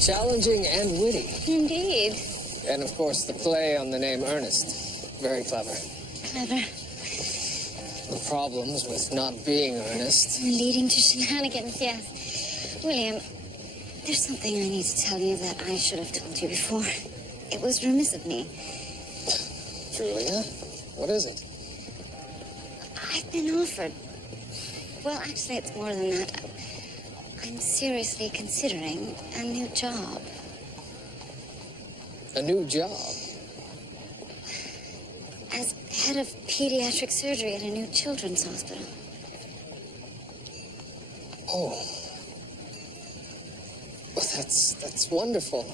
Challenging and witty. Indeed. And of course, the play on the name Ernest. Very clever. Clever. The problems with not being earnest. Leading to shenanigans, yes. William, there's something I need to tell you that I should have told you before. It was remiss of me. Julia, what is it? I've been offered... Well, actually, it's more than that. I'm seriously considering a new job. A new job? As head of pediatric surgery at a new children's hospital. Oh. Well, that's wonderful.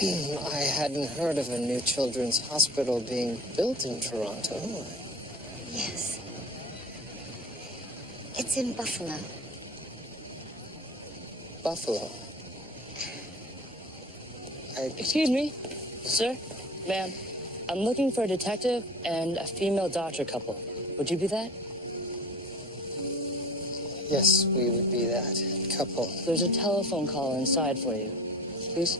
I hadn't heard of a new children's hospital being built in Toronto. Yes. It's in Buffalo. Buffalo. Excuse me, sir, ma'am. I'm looking for a detective and a female doctor couple. Would you be that? Yes, we would be that couple. There's a telephone call inside for you. Please?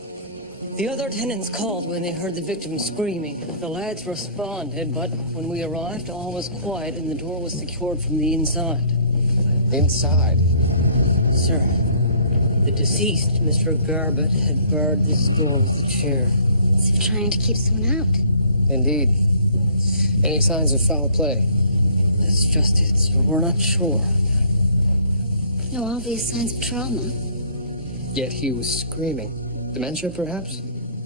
The other tenants called when they heard the victim screaming. The lads responded, but when we arrived, all was quiet and the door was secured from the inside. Inside? Sir, the deceased, Mr. Garbutt, had barred this door with a chair. As if trying to keep someone out. Indeed. Any signs of foul play? That's just it, sir. We're not sure. No obvious signs of trauma. Yet he was screaming. Dementia, perhaps?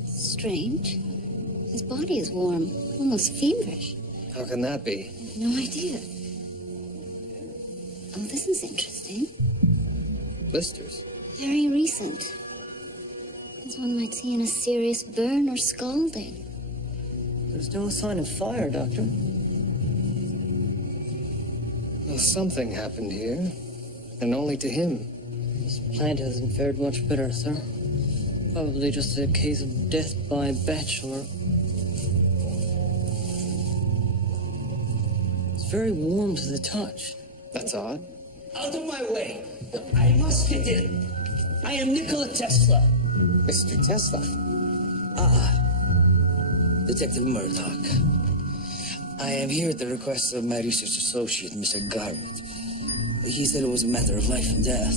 Strange. His body is warm, almost feverish. How can that be? No idea. Oh, this is interesting. Blisters? Very recent. As one might see in a serious burn or scalding. There's no sign of fire, Doctor. Well, something happened here. And only to him. This plant hasn't fared much better, sir. Probably just a case of death by bachelor. It's very warm to the touch. That's odd. Out of my way. I must get in. I am Nikola Tesla. Mr. Tesla? Detective Murdoch. I am here at the request of my research associate, Mr. Garbutt. He said it was a matter of life and death.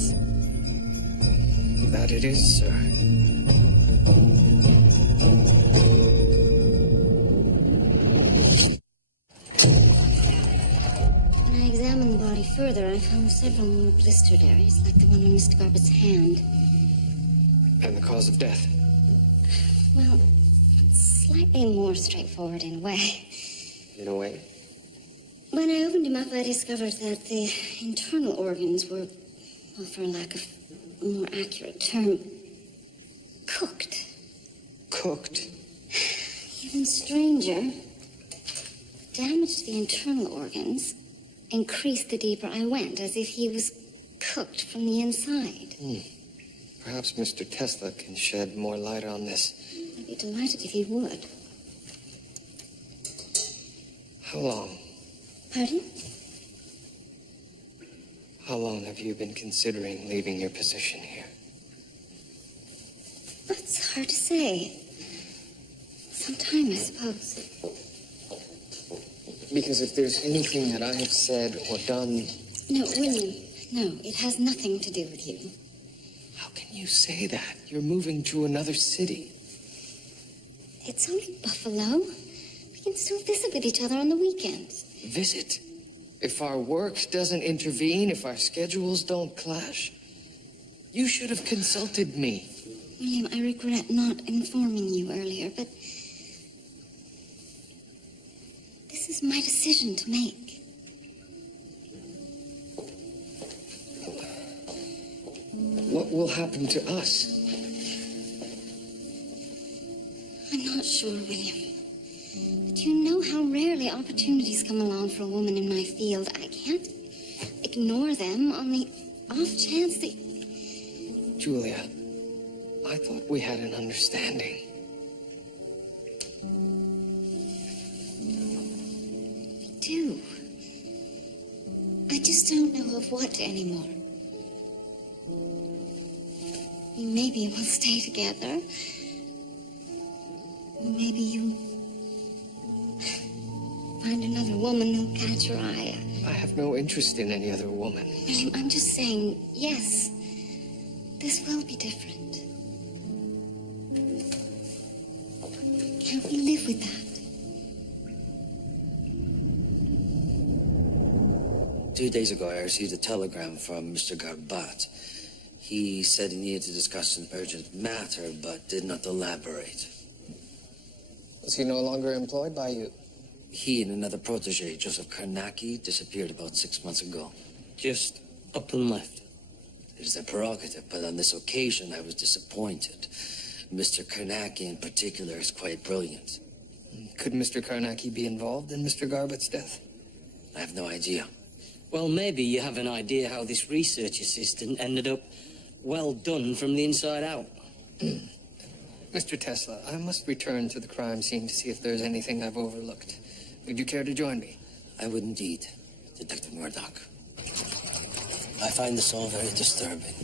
That it is, sir. When I examined the body further, I found several more blistered areas, like the one on Mr. Garbutt's hand. And the cause of death? Well, slightly more straightforward in a way. In a way? When I opened him up, I discovered that the internal organs were, well, for lack of a more accurate term, cooked. Cooked? Even stranger, damage to the internal organs increased the deeper I went, as if he was cooked from the inside. Perhaps Mr. Tesla can shed more light on this. I'd be delighted if he would. How long? Pardon? How long have you been considering leaving your position here? It's hard to say. Some time, I suppose. Because if there's anything that I have said or done... No, William, no, it has nothing to do with you. How can you say that? You're moving to another city. It's only Buffalo. We can still visit with each other on the weekends. Visit? If our work doesn't intervene, if our schedules don't clash, you should have consulted me. William, I regret not informing you earlier, but this is my decision to make. What will happen to us? I'm not sure, William. But you know how rarely opportunities come along for a woman in my field. I can't ignore them on the off chance that... Julia, I thought we had an understanding. We do. I just don't know of what anymore. Maybe we'll stay together. Maybe you'll find another who'll catch your eye. I have no interest in any other woman. William, I'm just saying, yes, this will be different. Can't we live with that? 2 days ago, I received a telegram from Mr. Garbat. He said he needed to discuss an urgent matter, but did not elaborate. Was he no longer employed by you? He and another protege, Joseph Karnacki, disappeared about 6 months ago. Just up and left. It is their prerogative, but on this occasion, I was disappointed. Mr. Karnacki, in particular, is quite brilliant. Could Mr. Karnacki be involved in Mr. Garbutt's death? I have no idea. Well, maybe you have an idea how this research assistant ended up well done from the inside out. Mr. Tesla, I must return to the crime scene to see if there's anything I've overlooked. Would you care to join me? I would indeed, Detective Murdoch. I find this all very disturbing.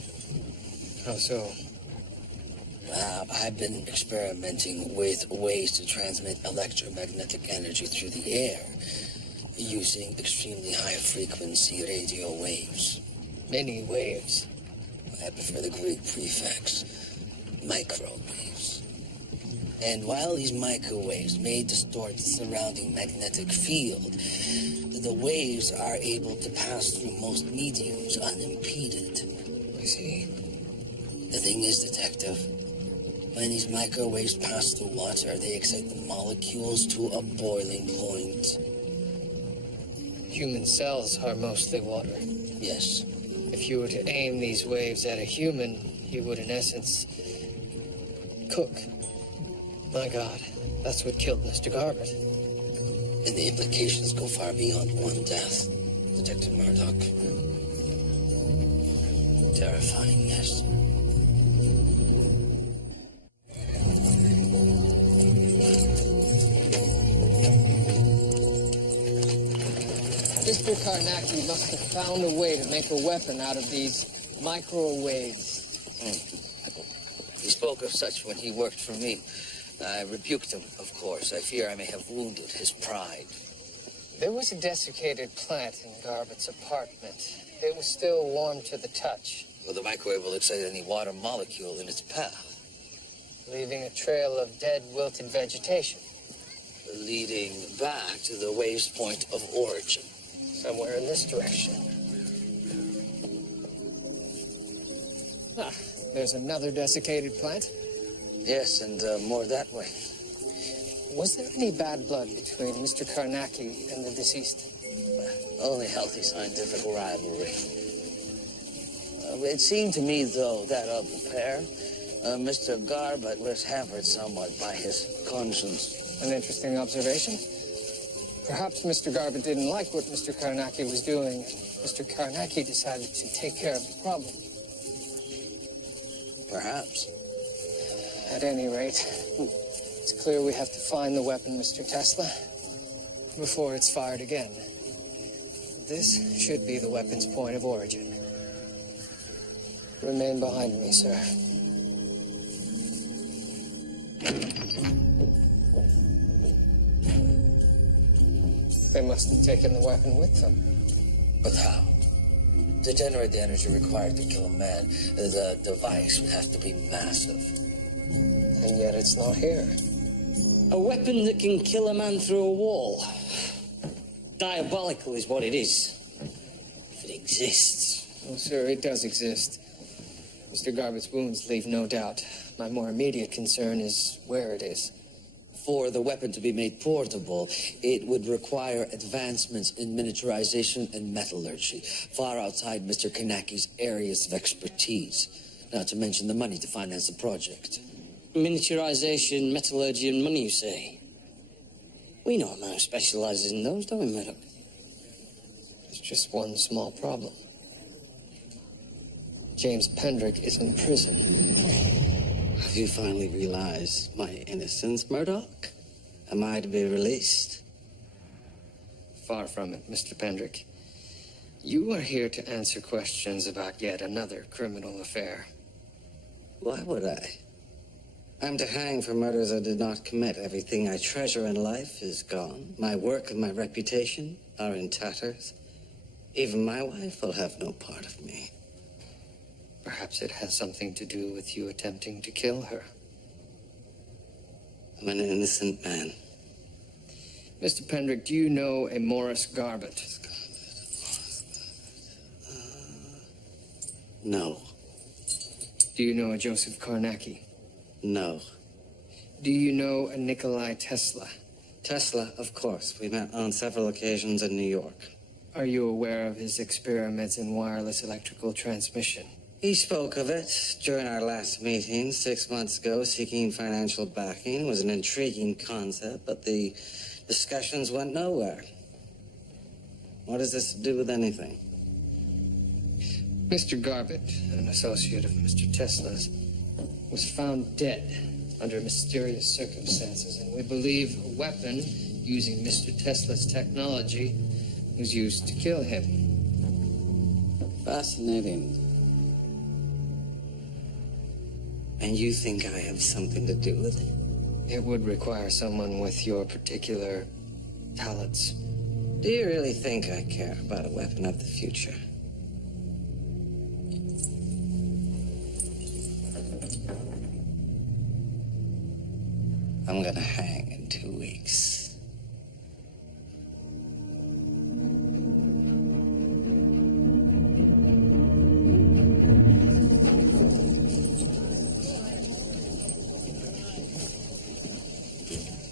How so? I've been experimenting with ways to transmit electromagnetic energy through the air using extremely high-frequency radio waves. Many waves. I prefer the Greek prefix, microwaves. And while these microwaves may distort the surrounding magnetic field, the waves are able to pass through most mediums unimpeded. I see. The thing is, Detective, when these microwaves pass through water, they excite the molecules to a boiling point. Human cells are mostly water. Yes. If you were to aim these waves at a human, you would, in essence, cook. My God, that's what killed Mr. Garbutt. And the implications go far beyond one death, Detective Murdoch. Terrifying, yes. Mr. Karnacki must have found a way to make a weapon out of these microwaves. He spoke of such when he worked for me. I rebuked him, of course. I fear I may have wounded his pride. There was a desiccated plant in Garbutt's apartment. It was still warm to the touch, Well, the microwave will excite any water molecule in its path, leaving a trail of dead, wilted vegetation leading back to the wave's point of origin. somewhere in this direction. Ah, there's another desiccated plant. Yes, and more that way. Was there any bad blood between Mr. Karnacki and the deceased? Only healthy scientific rivalry. It seemed to me, though, that of the pair, Mr. Garbutt was hampered somewhat by his conscience. An interesting observation. Perhaps Mr. Garbutt didn't like what Mr. Karnacki was doing. Mr. Karnacki decided to take care of the problem. Perhaps. At any rate, it's clear we have to find the weapon, Mr. Tesla, before it's fired again. This should be the weapon's point of origin. Remain behind me, sir. They must have taken the weapon with them. But how? To generate the energy required to kill a man, the device would have to be massive. And yet it's not here. A weapon that can kill a man through a wall. Diabolical is what it is. If it exists. Oh, sir, it does exist. Mr. Garbutt's wounds leave no doubt. My more immediate concern is where it is. For the weapon to be made portable, it would require advancements in miniaturization and metallurgy, far outside Mr. Karnacki's areas of expertise, not to mention the money to finance the project. Miniaturization, metallurgy, and money, you say? We know a man who specializes in those, don't we, Murdoch? There's just one small problem. James Pendrick is in prison. Have you finally realized my innocence, Murdoch? Am I to be released? Far from it, Mr. Pendrick. You are here to answer questions about yet another criminal affair. Why would I? I'm to hang for murders I did not commit. Everything I treasure in life is gone. My work and my reputation are in tatters. Even my wife will have no part of me. Perhaps it has something to do with you attempting to kill her. I'm an innocent man. Mr. Pendrick, do you know a Morris Garbutt? No. Do you know a Joseph Karnacki? No. Do you know a Nikolai Tesla? Tesla, of course. We met on several occasions in New York. Are you aware of his experiments in wireless electrical transmission? He spoke of it during our last meeting 6 months ago, seeking financial backing. It was an intriguing concept, but the discussions went nowhere. What does this to do with anything? Mr. Garbutt, an associate of Mr. Tesla's, was found dead under mysterious circumstances, and we believe a weapon using Mr. Tesla's technology was used to kill him. Fascinating. And you think I have something to do with it? It would require someone with your particular talents. Do you really think I care about a weapon of the future? I'm gonna hang in 2 weeks.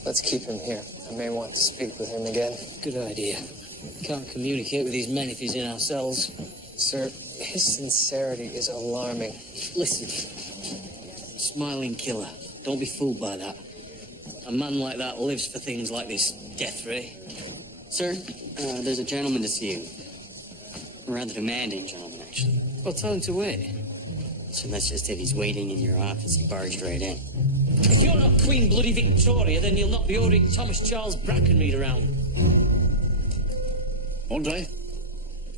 Let's keep him here. I may want to speak with him again. Good idea. Can't communicate with these men if he's in our cells. Sir, his sincerity is alarming. Listen, smiling killer. Don't be fooled by that. A man like that lives for things like this death ray. Sir, there's a gentleman to see you. A rather demanding gentleman, actually. Well, tell him to wait. So that's just it. He's waiting in your office. He barged right in. If you're not Queen Bloody Victoria, then you'll not be ordering Thomas Charles Brackenreed around. Andre?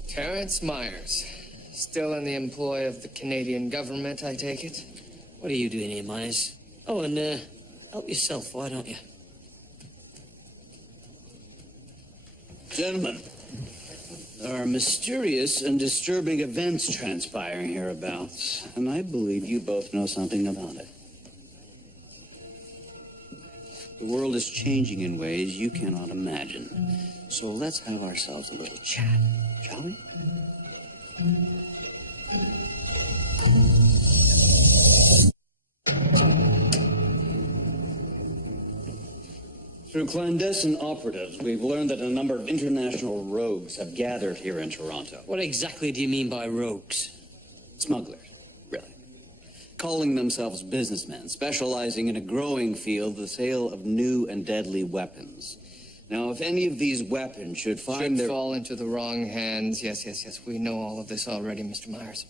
Terence Myers. Still in the employ of the Canadian government, I take it? What are you doing here, Myers? Oh, and help yourself, why don't you? Gentlemen, there are mysterious and disturbing events transpiring hereabouts, and I believe you both know something about it. The world is changing in ways you cannot imagine. So let's have ourselves a little chat, shall we? Through clandestine operatives, we've learned that a number of international rogues have gathered here in Toronto. What exactly do you mean by rogues? Smugglers, really. Calling themselves businessmen, specializing in a growing field, the sale of new and deadly weapons. Now, if any of these weapons should find Should fall into the wrong hands. Yes. We know all of this already, Mr. Myers.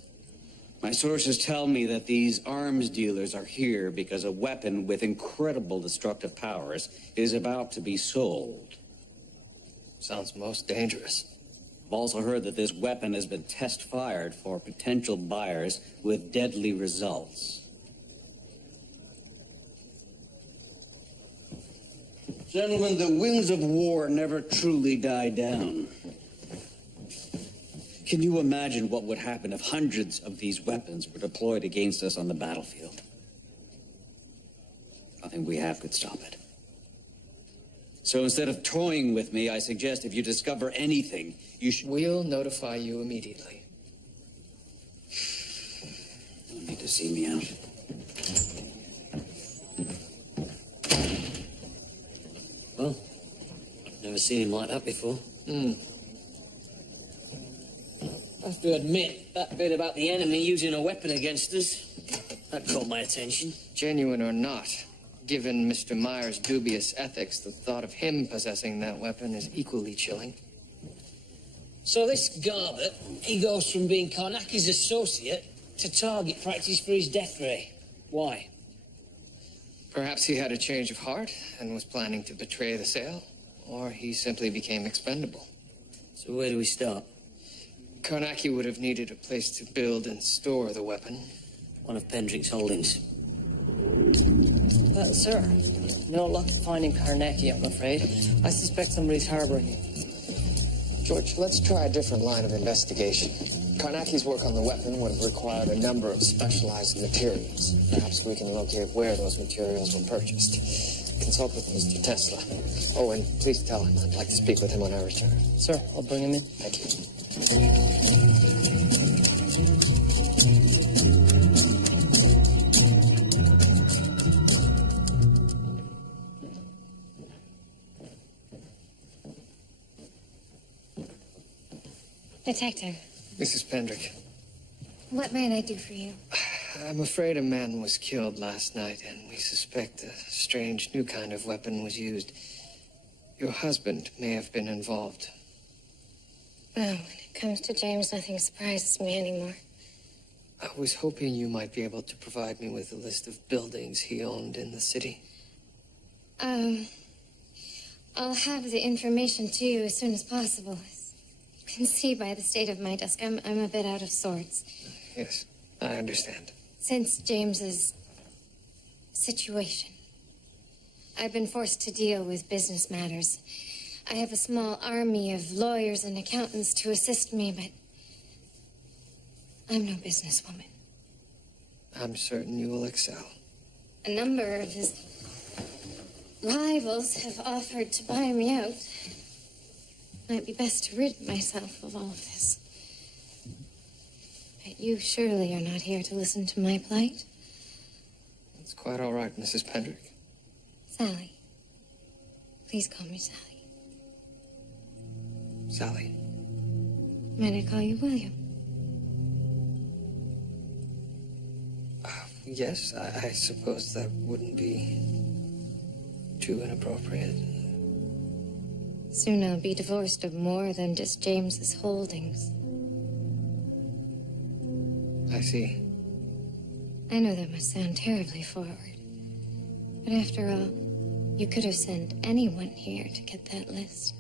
My sources tell me that these arms dealers are here because a weapon with incredible destructive powers is about to be sold. Sounds most dangerous. I've also heard that this weapon has been test-fired for potential buyers with deadly results. Gentlemen, the winds of war never truly die down. Can you imagine what would happen if hundreds of these weapons were deployed against us on the battlefield? Nothing we have could stop it. So instead of toying with me, I suggest if you discover anything, you should... We'll notify you immediately. You don't need to see me out. Well, I've never seen him like that before. I have to admit, that bit about the enemy using a weapon against us, that caught my attention. Genuine or not, given Mr. Myers' dubious ethics, the thought of him possessing that weapon is equally chilling. So this Garbutt, he goes from being Karnaki's associate to target practice for his death ray. Why? Perhaps he had a change of heart and was planning to betray the sale, or he simply became expendable. So where do we start? Karnaki would have needed a place to build and store the weapon. One of Pendrick's holdings. Sir, no luck finding Karnaki, I'm afraid. I suspect somebody's harboring him. George, let's try a different line of investigation. Karnaki's work on the weapon would have required a number of specialized materials. Perhaps we can locate where those materials were purchased. Consult with Mr. Tesla. Oh, and please tell him I'd like to speak with him when I return. Sir, I'll bring him in. Thank you. Detective, Mrs. Pendrick, what might I do for you? I'm afraid a man was killed last night, and we suspect a strange new kind of weapon was used. Your husband may have been involved. Well, when it comes to James, nothing surprises me anymore. I was hoping you might be able to provide me with a list of buildings he owned in the city. I'll have the information to you as soon as possible. As you can see by the state of my desk, I'm a bit out of sorts. Yes, I understand. Since James's situation, I've been forced to deal with business matters. I have a small army of lawyers and accountants to assist me, but I'm no businesswoman. I'm certain you will excel. A number of his rivals have offered to buy me out. Might be best to rid myself of all of this. But you surely are not here to listen to my plight. It's quite all right, Mrs. Pendrick. Sally. Please call me Sally. Sally. Might I call you William? Yes, I suppose that wouldn't be too inappropriate. Soon I'll be divorced of more than just James's holdings. I see. I know that must sound terribly forward. But after all, you could have sent anyone here to get that list.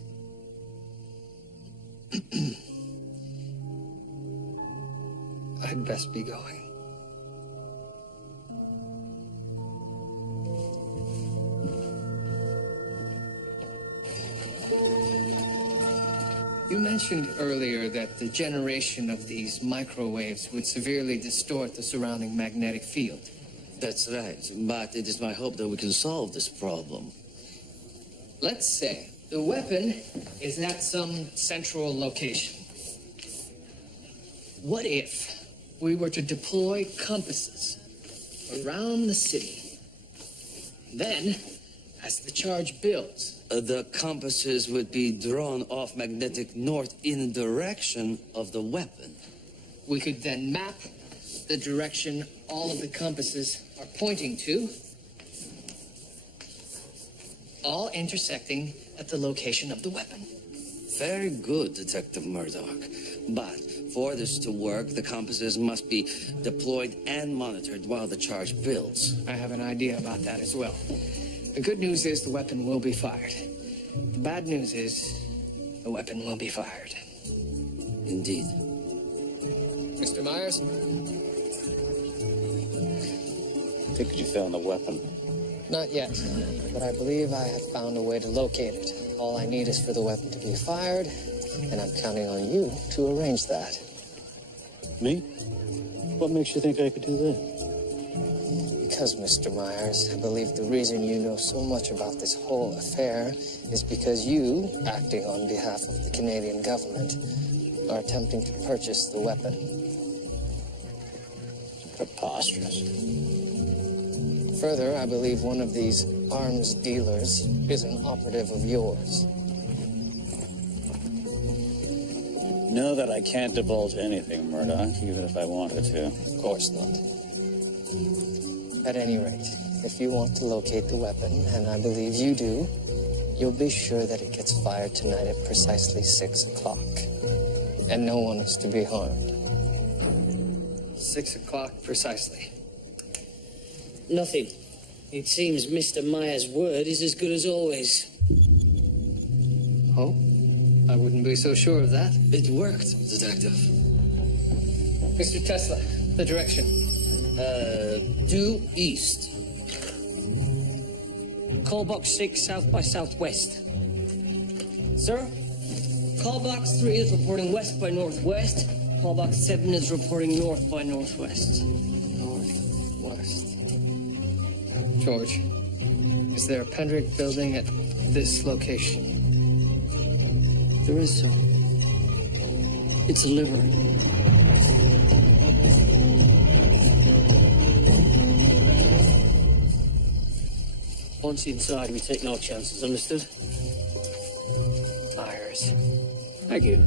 I'd best be going. You mentioned earlier that the generation of these microwaves would severely distort the surrounding magnetic field. That's right, but it is my hope that we can solve this problem. Let's say the weapon is at some central location. What if we were to deploy compasses around the city? Then, as the charge builds, The compasses would be drawn off magnetic north in the direction of the weapon. we could then map the direction all of the compasses are pointing to all intersecting at the location of the weapon. Very good, Detective Murdoch. But for this to work, the compasses must be deployed and monitored while the charge builds. I have an idea about that as well. The good news is the weapon will be fired. The bad news is the weapon will be fired. Indeed. Mr. Myers? Think you found the weapon? Not yet, but I believe I have found a way to locate it. All I need is for the weapon to be fired, and I'm counting on you to arrange that. Me? What makes you think I could do that? Because, Mr. Myers, I believe the reason you know so much about this whole affair is because you, acting on behalf of the Canadian government, are attempting to purchase the weapon. Preposterous. Further, I believe one of these arms dealers is an operative of yours. Know that I can't divulge anything, Murdoch, even if I wanted to. Of course not. At any rate, if you want to locate the weapon, and I believe you do, you'll be sure that it gets fired tonight at precisely 6 o'clock. And no one is to be harmed. 6 o'clock precisely. Nothing. It seems Mr. Myers' word is as good as always. Oh? I wouldn't be so sure of that. It worked, Detective. Mr. Tesla, the direction. Due east. Call box 6 south by southwest. Sir? Call box 3 is reporting west by northwest. Call box 7 is reporting north by northwest. Northwest. George, is there a Pendrick building at this location? There is, sir. It's a livery. Once inside, we take no chances, understood? Myers. Thank you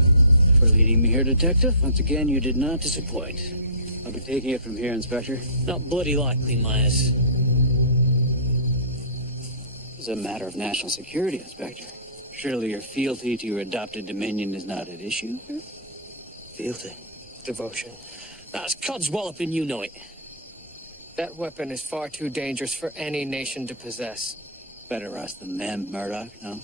for leading me here, Detective. Once again, you did not disappoint. I'll be taking it from here, Inspector. Not bloody likely, Myers. It's a matter of national security, Inspector. Surely your fealty to your adopted dominion is not at issue? Fealty. Devotion. That's codswallop and you know it. That weapon is far too dangerous for any nation to possess. Better us than them, Murdoch, no?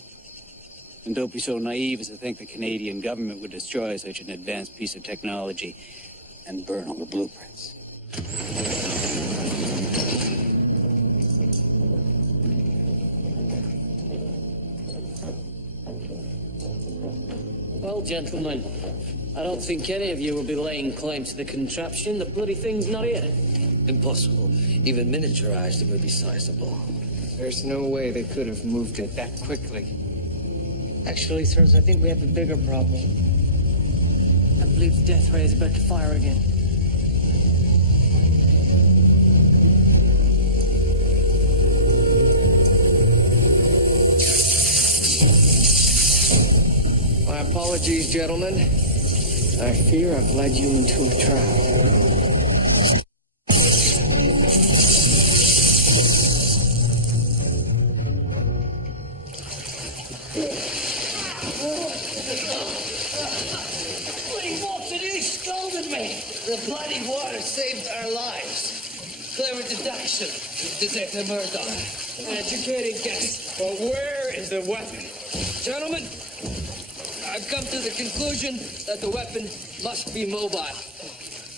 And don't be so naive as to think the Canadian government would destroy such an advanced piece of technology and burn all the blueprints. Well, gentlemen, I don't think any of you will be laying claim to the contraption. The bloody thing's not here. Impossible. Even miniaturized, it would be sizable. There's no way they could have moved it that quickly. Actually, sirs, I think we have a bigger problem. I believe the death ray is about to fire again. My apologies, gentlemen. I fear I've led you into a trap. The bloody water saved our lives. Clever deduction, Detective Murdoch. Educated guess. But where is the weapon? Gentlemen, I've come to the conclusion that the weapon must be mobile.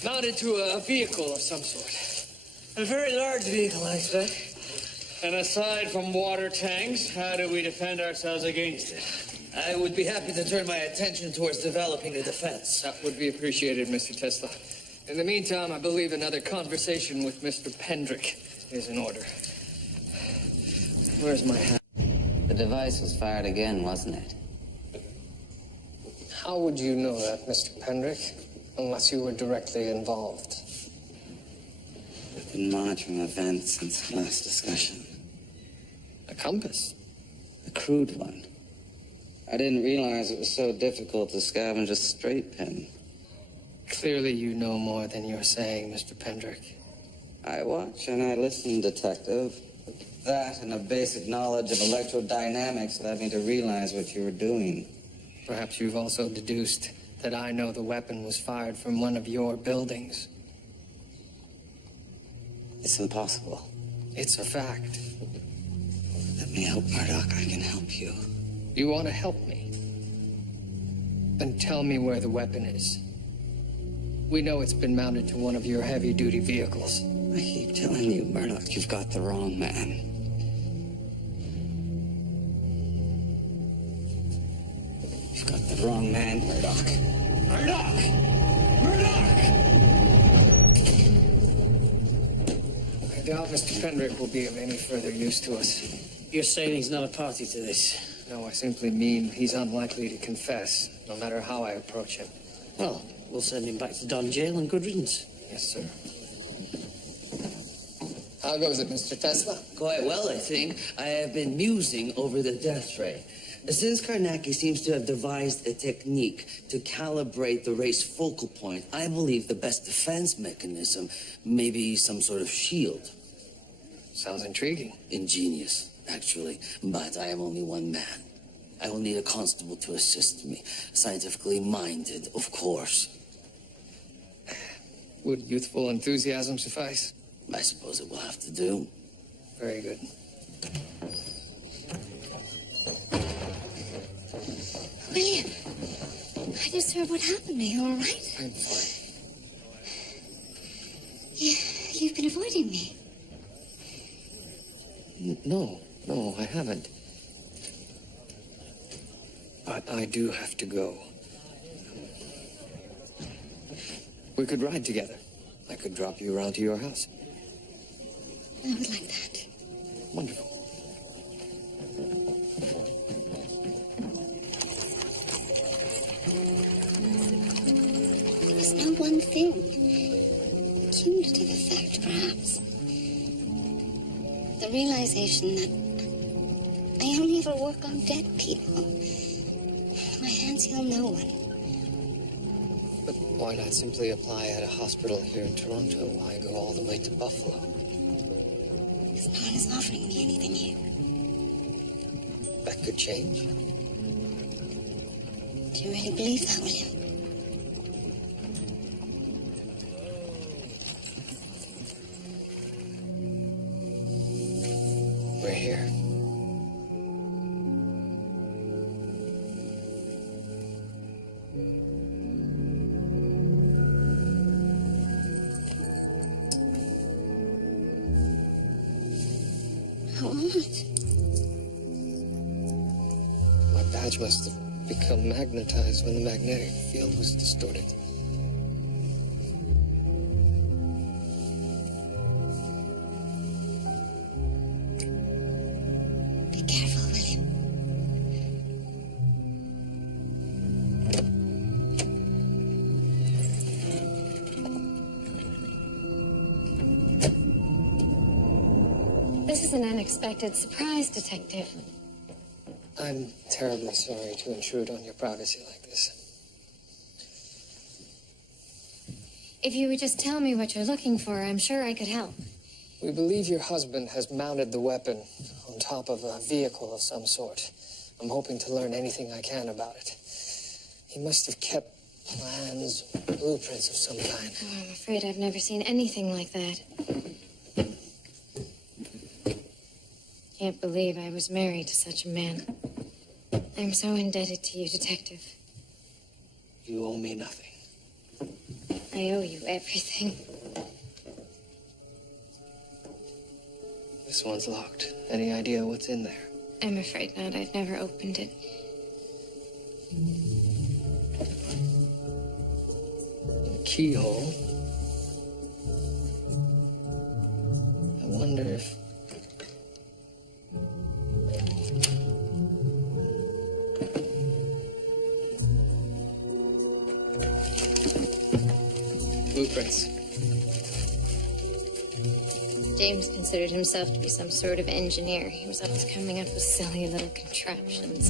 Mounted to a vehicle of some sort. A very large vehicle, I expect. And aside from water tanks, how do we defend ourselves against it? I would be happy to turn my attention towards developing a defense. That would be appreciated, Mr. Tesla. In the meantime, I believe another conversation with Mr. Pendrick is in order. Where's my hat? The device was fired again, wasn't it? How would you know that, Mr. Pendrick, unless you were directly involved? I've been monitoring events since last discussion. A compass? A crude one. I didn't realize it was so difficult to scavenge a straight pin. Clearly you know more than you're saying, Mr. Pendrick. I watch and I listen, Detective. That and a basic knowledge of electrodynamics led me to realize what you were doing. Perhaps you've also deduced that I know the weapon was fired from one of your buildings. It's impossible. It's a fact. Let me help Murdoch. I can help you. You want to help me? Then tell me where the weapon is. We know it's been mounted to one of your heavy-duty vehicles. I keep telling you, Murdoch, you've got the wrong man. You've got the wrong man, Murdoch. Murdoch! Murdoch! I doubt Mr. Pendrick will be of any further use to us. You're saying he's not a party to this? No, I simply mean he's unlikely to confess, no matter how I approach him. Well, we'll send him back to Don Jail and good riddance. Yes, sir. How goes it, Mr. Tesla? Quite well, I think. I have been musing over the death ray. Since Karnacki seems to have devised a technique to calibrate the ray's focal point, I believe the best defense mechanism may be some sort of shield. Sounds intriguing. Ingenious, actually, but I am only one man. I will need a constable to assist me. Scientifically minded, of course. Would youthful enthusiasm suffice? I suppose it will have to do. Very good. William, I just heard what happened. Are you all right? I'm fine. You've been avoiding me. No, I haven't. But I do have to go. We could ride together. I could drop you around to your house. I would like that. Wonderful. There's no one thing. Cumulative effect, perhaps. The realization that I only ever work on dead people. My hands heal no one. But why not simply apply at a hospital here in Toronto? Why go all the way to Buffalo? Because no one is offering me anything here. That could change. Do you really believe that, William? We're here. How odd. My badge must have become magnetized when the magnetic field was distorted. Be careful, William. This is an unexpected surprise, Detective. I'm terribly sorry to intrude on your privacy like this. If you would just tell me what you're looking for, I'm sure I could help. We believe your husband has mounted the weapon on top of a vehicle of some sort. I'm hoping to learn anything I can about it. He must have kept plans, blueprints of some kind. Oh, I'm afraid I've never seen anything like that. Can't believe I was married to such a man. I'm so indebted to you, Detective. You owe me nothing. I owe you everything. This one's locked. Any idea what's in there? I'm afraid not. I've never opened it. The keyhole. I wonder if... Blueprints. James considered himself to be some sort of engineer. He was always coming up with silly little contraptions.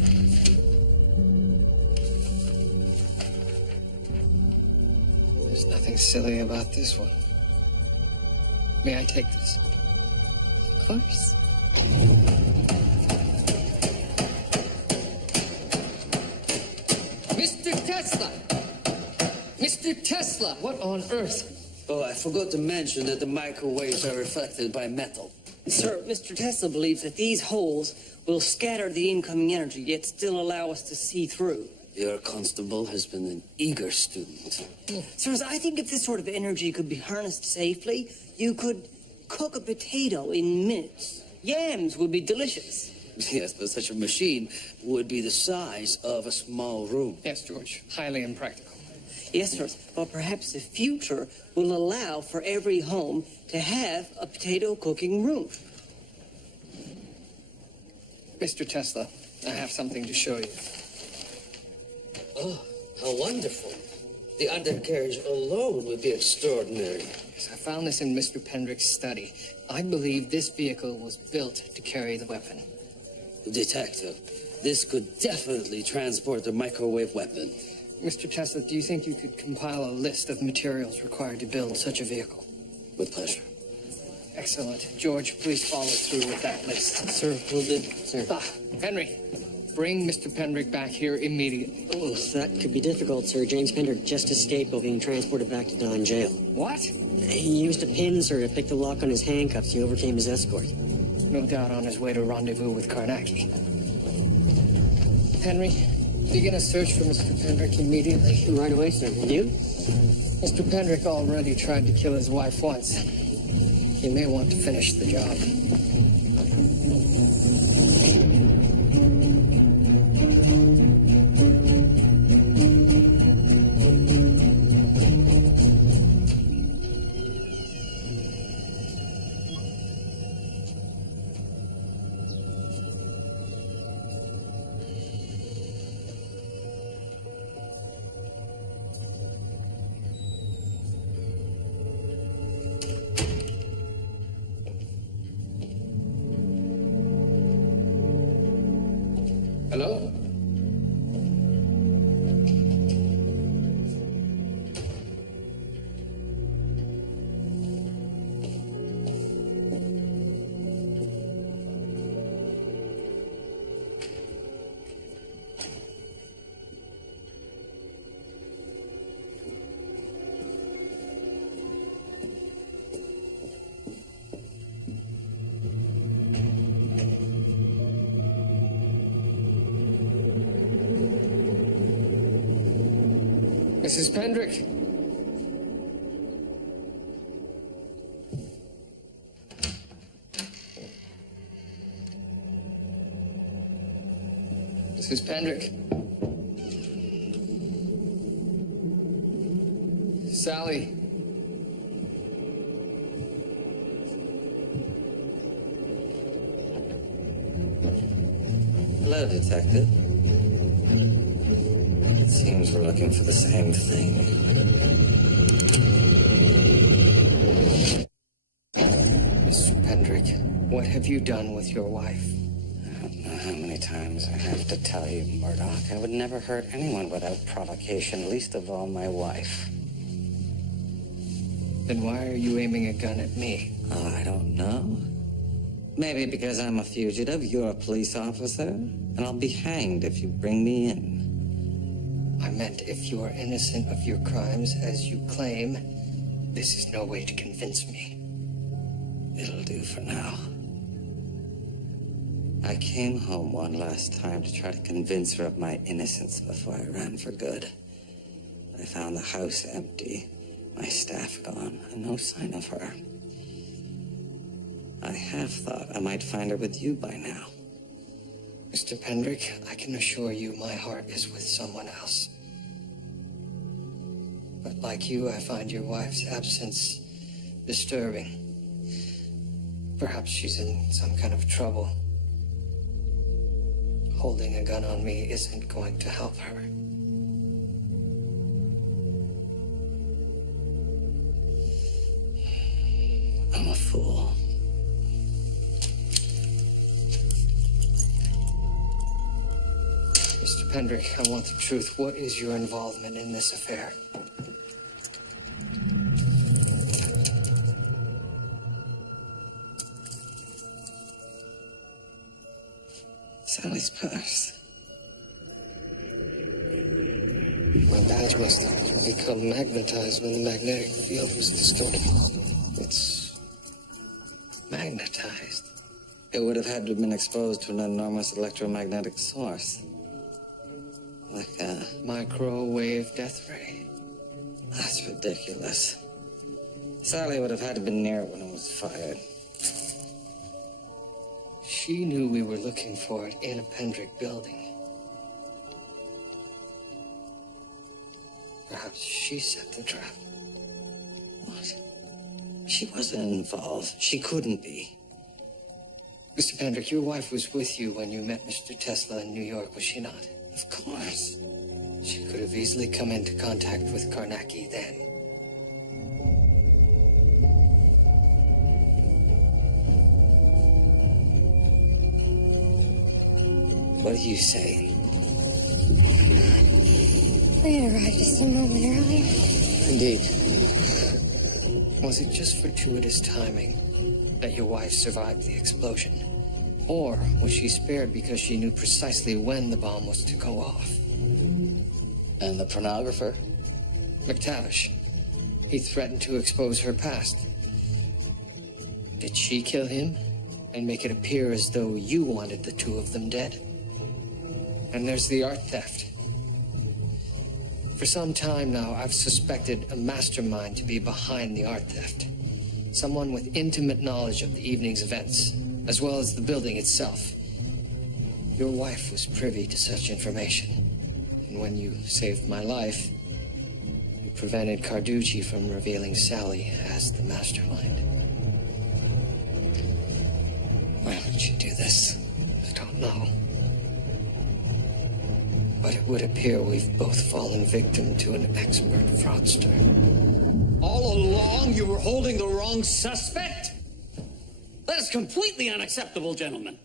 There's nothing silly about this one. May I take this? Of course. Mr. Tesla! Mr. Tesla, what on earth? Oh, I forgot to mention that the microwaves are reflected by metal. Sir, Mr. Tesla believes that these holes will scatter the incoming energy, yet still allow us to see through. Your constable has been an eager student. Sirs, I think if this sort of energy could be harnessed safely, you could cook a potato in minutes. Yams would be delicious. Yes, but such a machine would be the size of a small room. Yes, George. Highly impractical. Yes, sir, but perhaps the future will allow for every home to have a potato cooking room. Mr. Tesla, I have something to show you. Oh, how wonderful. The undercarriage alone would be extraordinary. Yes, I found this in Mr. Pendrick's study. I believe this vehicle was built to carry the weapon. Detective, this could definitely transport the microwave weapon. Mr. Tesla, do you think you could compile a list of materials required to build such a vehicle? With pleasure. Excellent. George, please follow through with that list. Sir, will do. Sir. Henry, bring Mr. Pendrick back here immediately. Oh, that could be difficult, sir. James Pendrick just escaped while being transported back to Don Jail. What? He used a pin, sir, to pick the lock on his handcuffs. He overcame his escort. No doubt on his way to rendezvous with Karnacki. Henry, begin a search for Mr. Pendrick immediately. Right away, sir. And you? Mr. Pendrick already tried to kill his wife once. He may want to finish the job. Hello? Mrs. Pendrick? Mrs. Pendrick? Sally? Hello, Detective. It seems we're looking for the same thing. Mr. Pendrick, what have you done with your wife? I don't know how many times I have to tell you, Murdoch. I would never hurt anyone without provocation, least of all my wife. Then why are you aiming a gun at me? Oh, I don't know. Maybe because I'm a fugitive, you're a police officer, and I'll be hanged if you bring me in. I meant if you are innocent of your crimes, as you claim, this is no way to convince me. It'll do for now. I came home one last time to try to convince her of my innocence before I ran for good. I found the house empty, my staff gone, and no sign of her. I have thought I might find her with you by now. Mr. Pendrick, I can assure you my heart is with someone else. But like you, I find your wife's absence disturbing. Perhaps she's in some kind of trouble. Holding a gun on me isn't going to help her. I'm a fool. Mr. Pendrick, I want the truth. What is your involvement in this affair? Sally's purse. My badge must have become magnetized when the magnetic field was distorted. It's magnetized. It would have had to have been exposed to an enormous electromagnetic source. Like a... Microwave death ray. That's ridiculous. Sally would have had to have been near it when it was fired. She knew we were looking for it in a Pendrick building. Perhaps she set the trap. What? She wasn't involved. She couldn't be. Mr. Pendrick, your wife was with you when you met Mr. Tesla in New York, was she not? Of course. She could have easily come into contact with Karnacki then. What are you saying? I had arrived just a moment earlier. Indeed. Was it just fortuitous timing that your wife survived the explosion? Or was she spared because she knew precisely when the bomb was to go off? And the pornographer? McTavish. He threatened to expose her past. Did she kill him and make it appear as though you wanted the two of them dead? And there's the art theft. For some time now, I've suspected a mastermind to be behind the art theft. Someone with intimate knowledge of the evening's events, as well as the building itself. Your wife was privy to such information. And when you saved my life, you prevented Carducci from revealing Sally as the mastermind. Why would you do this? I don't know. But it would appear we've both fallen victim to an expert fraudster. All along, you were holding the wrong suspect? That is completely unacceptable, gentlemen.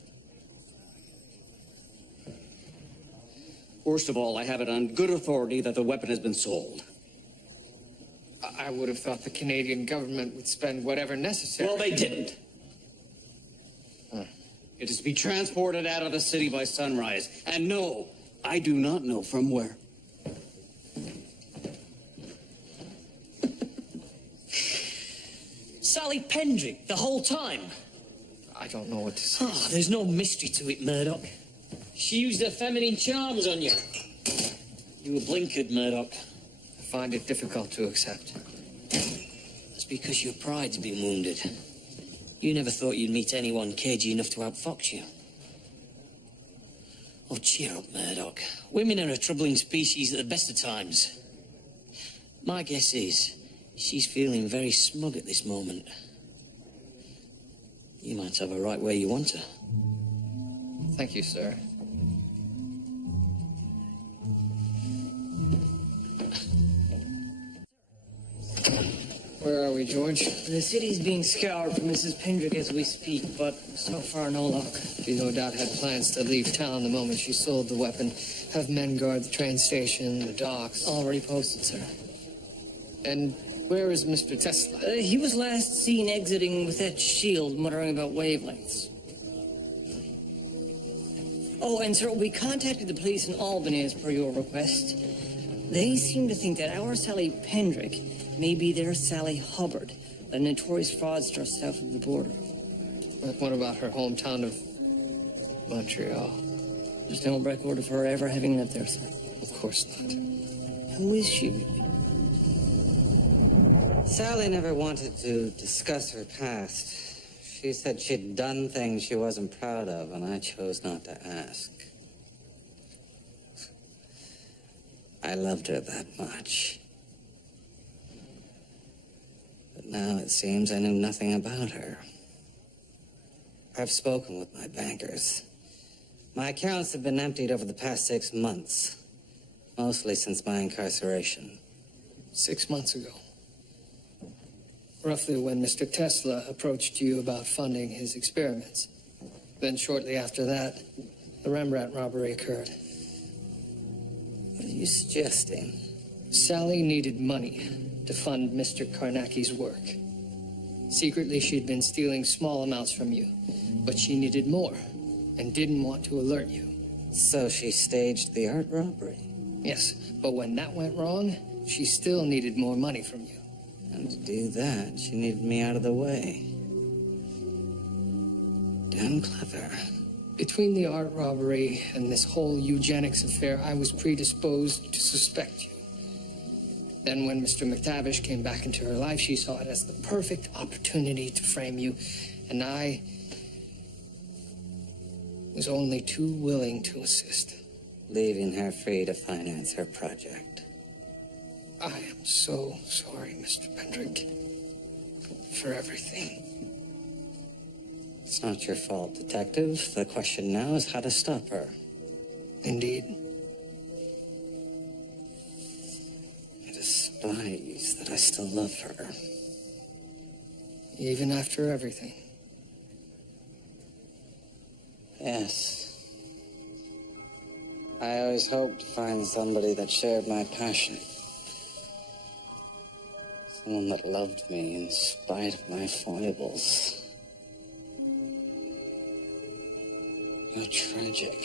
Worst of all, I have it on good authority that the weapon has been sold. I would have thought the Canadian government would spend whatever necessary. Well, they didn't. It is to be transported out of the city by sunrise. And no, I do not know from where. Sally Pendrick, the whole time. I don't know what to say. Oh, there's no mystery to it, Murdoch. She used her feminine charms on you. You were blinkered, Murdoch. I find it difficult to accept. That's because your pride's been wounded. You never thought you'd meet anyone cagey enough to outfox you. Oh, cheer up, Murdoch. Women are a troubling species at the best of times. My guess is she's feeling very smug at this moment. You might have her right where you want her. Thank you, sir. Where are we, George? The city's being scoured for Mrs. Pendrick as we speak, but so far no luck. She no doubt had plans to leave town the moment she sold the weapon. Have men guard the train station, the docks. Already posted, sir. And where is Mr. Tesla? He was last seen exiting with that shield, muttering about wavelengths. Oh, and sir, we contacted the police in Albany as per your request. They seem to think that our Sally Pendrick may be their Sally Hubbard, a notorious fraudster south of the border. What about her hometown of Montreal? There's no record of her ever having lived there, sir. Of course not. Who is she? Sally never wanted to discuss her past. She said she'd done things she wasn't proud of, and I chose not to ask. I loved her that much. But now it seems I knew nothing about her. I've spoken with my bankers. My accounts have been emptied over the past 6 months, mostly since my incarceration. 6 months ago. Roughly when Mr. Tesla approached you about funding his experiments. Then shortly after that, the Rembrandt robbery occurred. What are you suggesting? Sally needed money to fund Mr. Karnacki's work. Secretly, she'd been stealing small amounts from you, but she needed more. and didn't want to alert you. So she staged the art robbery. Yes, but when that went wrong, she still needed more money from you. And to do that, she needed me out of the way. Damn clever. Between the art robbery and this whole eugenics affair, I was predisposed to suspect you. Then when Mr. McTavish came back into her life, she saw it as the perfect opportunity to frame you, and I was only too willing to assist. Leaving her free to finance her project. I am so sorry, Mr. Pendrick, for everything. It's not your fault, Detective. The question now is how to stop her. Indeed. I despise that I still love her. Even after everything. Yes. I always hoped to find somebody that shared my passion. Someone that loved me in spite of my foibles. How tragic.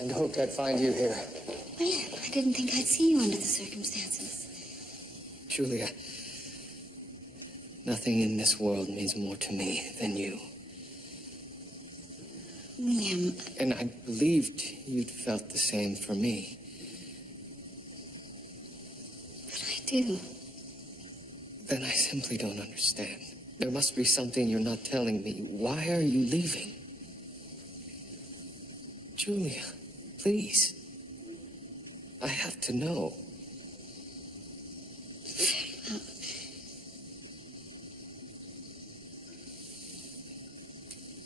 I'd hoped I'd find you here. Well, I didn't think I'd see you under the circumstances. Julia, nothing in this world means more to me than you. William, And I believed you'd felt the same for me. but I do. Then I simply don't understand. There must be something you're not telling me. Why are you leaving? Julia, please. I have to know.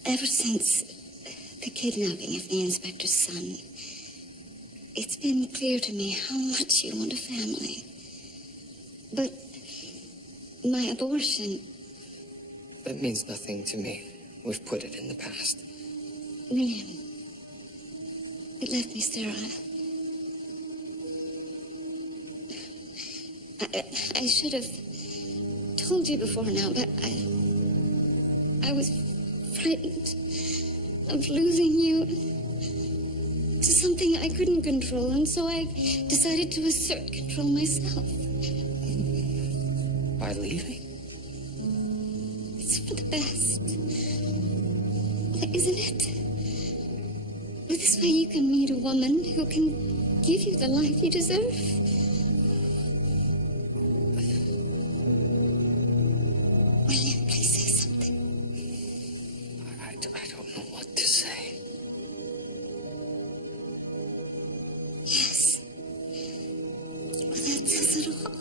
Ever since the kidnapping of the inspector's son, it's been clear to me how much you want a family. But my abortion, That means nothing to me. We've put it in the past. William, it left me sterile. I should have told you before now, but I was frightened of losing you to something I couldn't control, and so I decided to assert control myself. By leaving? It's for the best. Isn't it? This way you can meet a woman who can give you the life you deserve. William, please say something. I don't know what to say. Yes. Well, that says it all.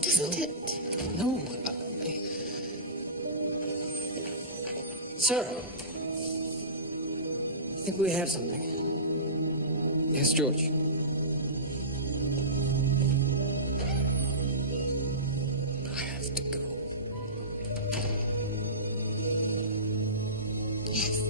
Doesn't it? No. Sir, I think we have something. Yes, George. I have to go. Yes.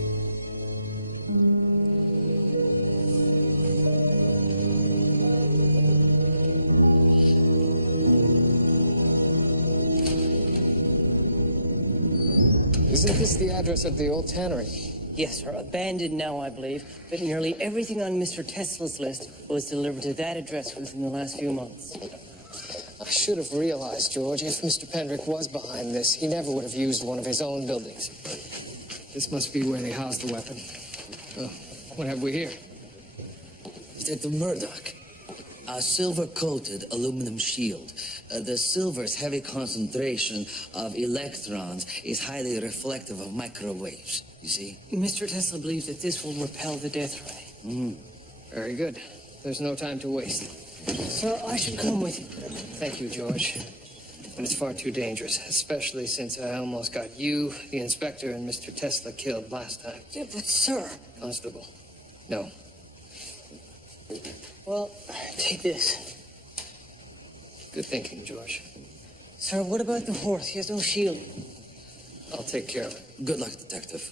Isn't this the address of the old tannery? Yes, sir. Abandoned now, I believe. But nearly everything on Mr. Tesla's list was delivered to that address within the last few months. I should have realized, George, if Mr. Pendrick was behind this, he never would have used one of his own buildings. This must be where they housed the weapon. Oh, what have we here? Detective Murdoch. A silver-coated aluminum shield. The silver's heavy concentration of electrons is highly reflective of microwaves, you see? Mr. Tesla believes that this will repel the death ray. Very good. There's no time to waste. Sir, I should come with you. Thank you, George. But it's far too dangerous, especially since I almost got you, the inspector, and Mr. Tesla killed last time. Yeah, but sir... Constable, no. Well, take this. Good thinking, George. Sir, what about the horse? He has no shield. I'll take care of it. Good luck, Detective.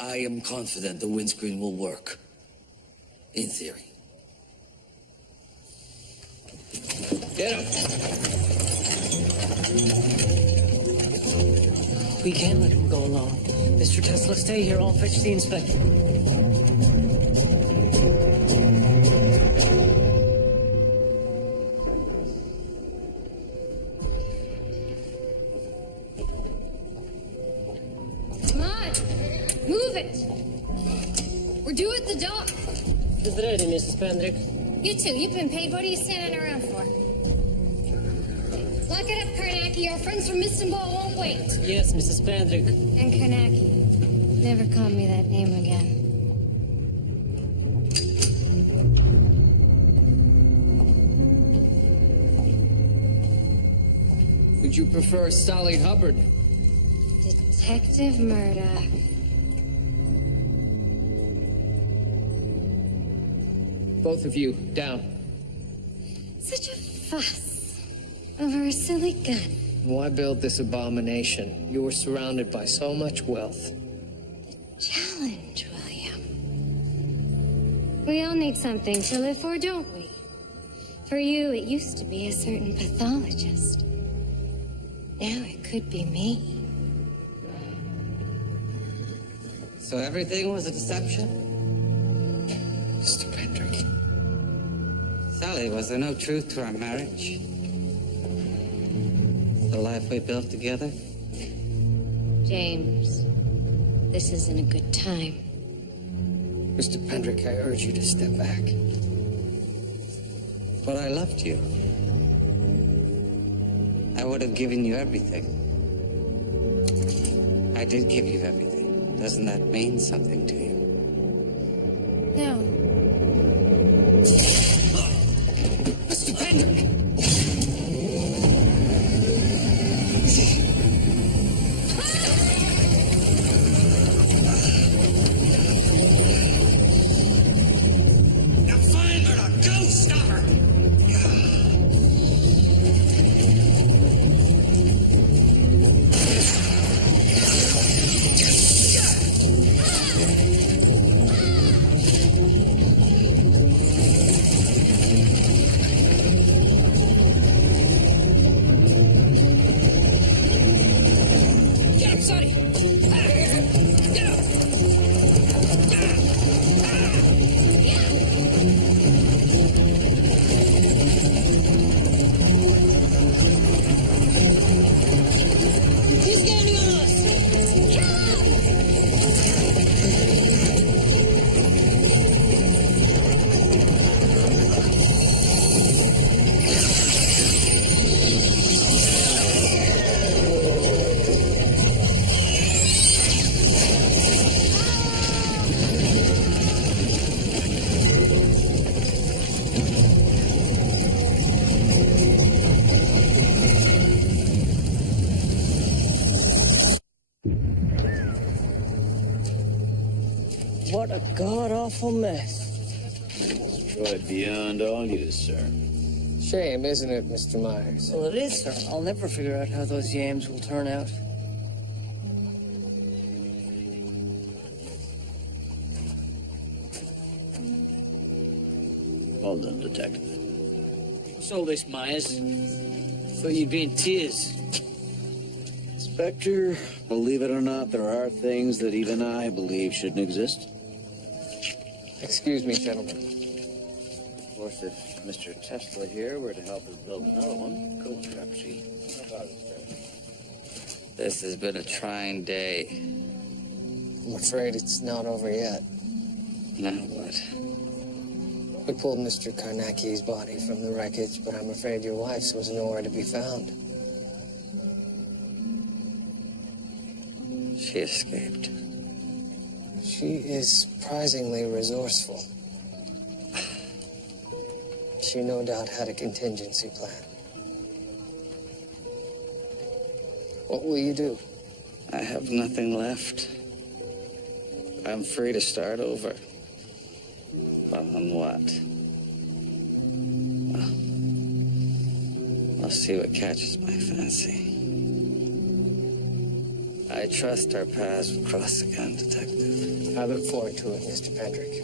I am confident the windscreen will work. In theory. Get him. We can't let him go alone. Mr. Tesla, stay here. I'll fetch the inspector. Come on, move it. We're due at the dock. E13, Mrs. Pendrick. You two, you've been paid. What are you standing around for? Lock it up, Karnaki. Our friends from Istanbul won't wait. Yes, Mrs. Pendrick. And Karnaki. Never call me that name again. Would you prefer Sally Hubbard? Detective Murdoch. Both of you, down. Such a fuss over a silly gun. Why build this abomination? You were surrounded by so much wealth. Challenge, William. We all need something to live for, don't we? For you, it used to be a certain pathologist. Now it could be me. So everything was a deception? Mr. Pendrick. Sally, was there no truth to our marriage? The life we built together? James, this isn't a good time. Mr. Pendrick, I urge you to step back. But I loved you. I would have given you everything. I did give you everything. Doesn't that mean something to you? No. Mr. Pendrick! Now find Murdoch! Go! Stop her! Get him, Sonny! Get him! He's getting on us! What a god-awful mess. Destroyed beyond all use, sir. Shame, isn't it, Mr. Myers? Well, it is, sir. I'll never figure out how those yams will turn out. Well done, Detective. What's all this, Myers? Thought you'd be in tears. Inspector, believe it or not, there are things that even I believe shouldn't exist. Excuse me, gentlemen. Of course, if Mr. Tesla here were to help us build another one, cool truck sheet. How about it, sir? This has been a trying day. I'm afraid it's not over yet. Now what? We pulled Mr. Karnaki's body from the wreckage, but I'm afraid your wife's was nowhere to be found. She escaped. She is surprisingly resourceful. She no doubt had a contingency plan. What will you do? I have nothing left. I'm free to start over. But on what? Well, I'll see what catches my fancy. I trust our paths will cross again, Detective. I look forward to it, Mr. Pendrick.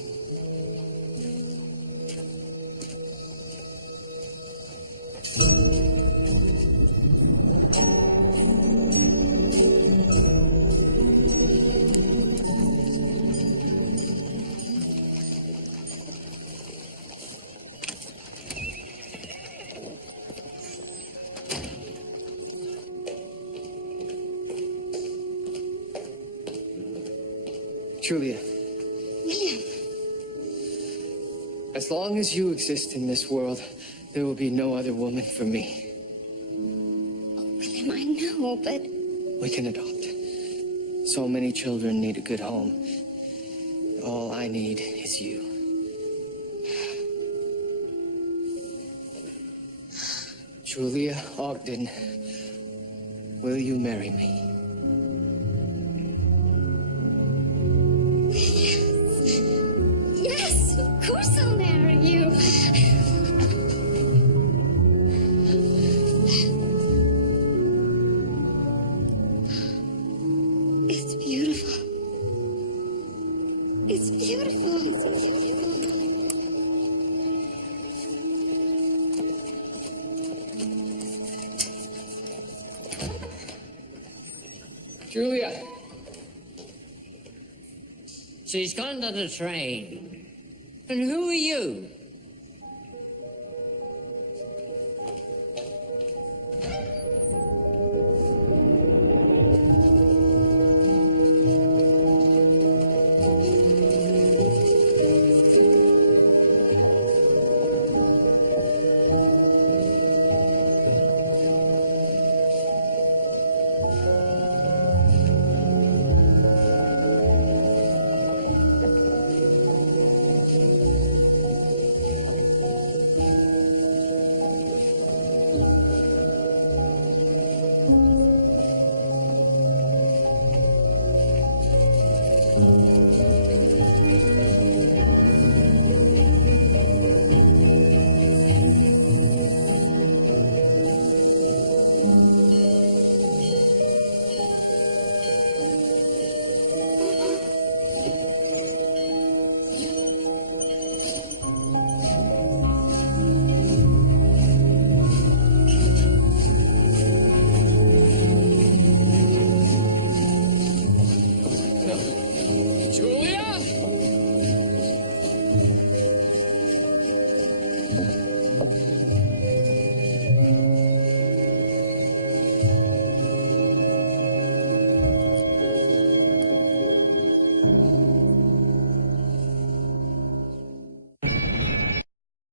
Julia. William. As long as you exist in this world, there will be no other woman for me. William, I know, but We can adopt. So many children need a good home. All I need is you. Julia Ogden, will you marry me? yes, of course I'll marry you. It's beautiful. It's beautiful. It's beautiful. Julia! She's gone to the train. And who are you?